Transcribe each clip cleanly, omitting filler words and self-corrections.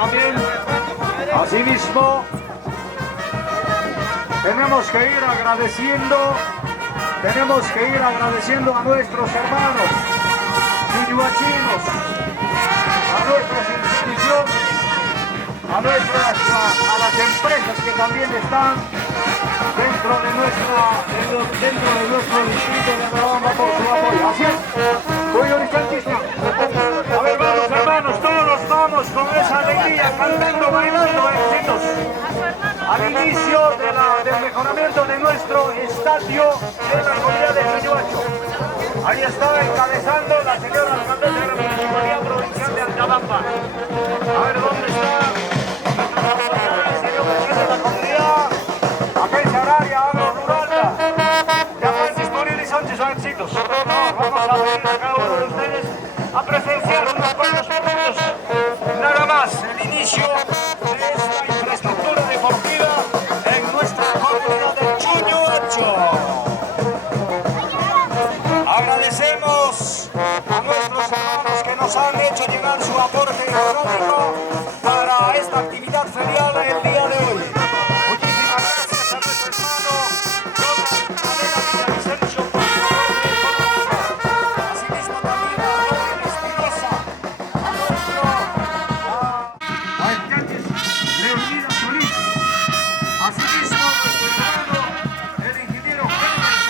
también. Asimismo, tenemos que ir agradeciendo a nuestros hermanos yuyuachinos, a nuestras instituciones, a las empresas que también están dentro de nuestro distrito de Atabamba por su apoyo. Así es, a ver, vamos hermanos, todos vamos con esa alegría, cantando, bailando éxitos. Al inicio del mejoramiento de nuestro estadio de la comunidad de Yuyuacho. Ahí está encabezando la señora alcaldesa de la Municipalidad Provincial de Atabamba. A ver, ¿dónde está el señor presidente de la comunidad? Agencia Horaria, Agro Rural. Ya pueden disponibles Sánchez a éxitos. Vamos a pedir a cada uno de ustedes a presenciar unos cuantos minutos. Nada más, el inicio de esta infraestructura deportiva en nuestra comunidad de Yuyuacho. Agradecemos a nuestros hermanos que nos han hecho llegar su aporte económico para esta actividad ferial el día de hoy. Muchísimas gracias a nuestro hermano Donald Cadena Villavicencio por su aporte económico. Asimismo también a Robert Espinosa, a nuestro Yanquis Leonidas Solís. Asimismo a nuestro hermano el ingeniero Henry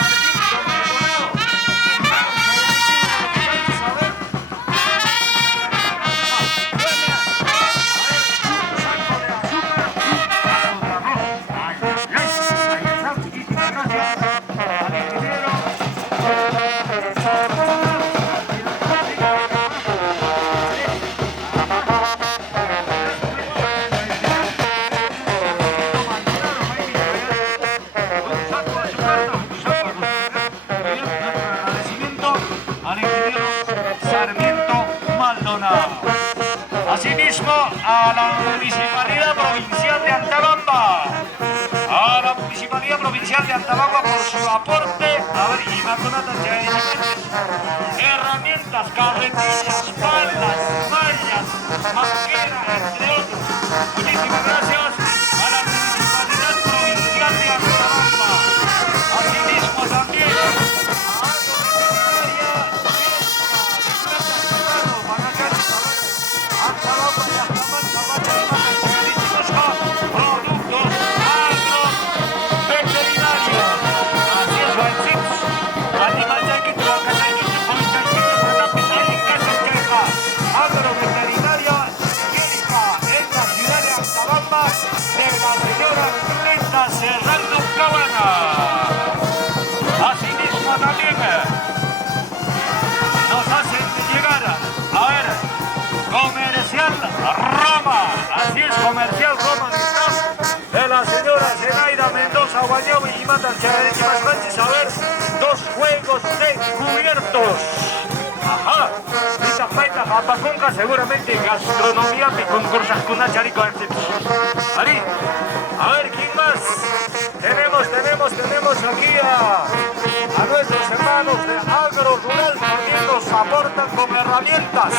Sarmiento Maldonado. Asimismo, a la Municipalidad Provincial de Atabamba. A la Municipalidad Provincial de Atabamba por su aporte. A ver, y herramientas, carretillas, palas, mallas, manguera, entre otros. Muchísimas gracias a la Municipalidad Provincial de Atabamba. Asimismo también a Asimismo también nos hacen llegar, a ver, Comercial Roma, así es, Comercial Roma, de la señora Zenaida Mendoza Guayabo y Mata Sánchez, a ver, 2 juegos de cubiertos. Ajá, Vita Paita Japacunca, seguramente gastronomía que concursas con una charico. Ari, a ver, ¿quién más? Tenemos aquí a nuestros hermanos de Agro Rural, también nos aportan con herramientas.